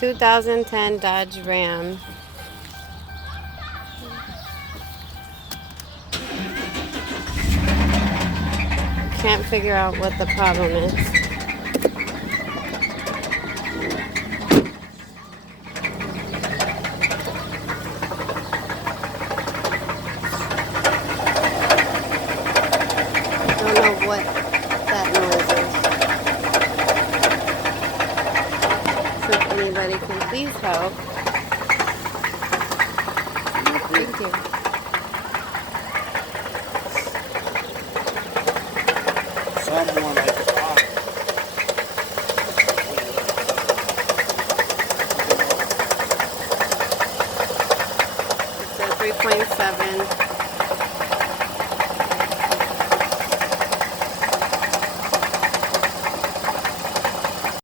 2010 Dodge Ram. Can't figure out what the problem is. Don't know what that noise is. So if anybody can please help. Thank you. Someone like the bottom. It's a 3.7.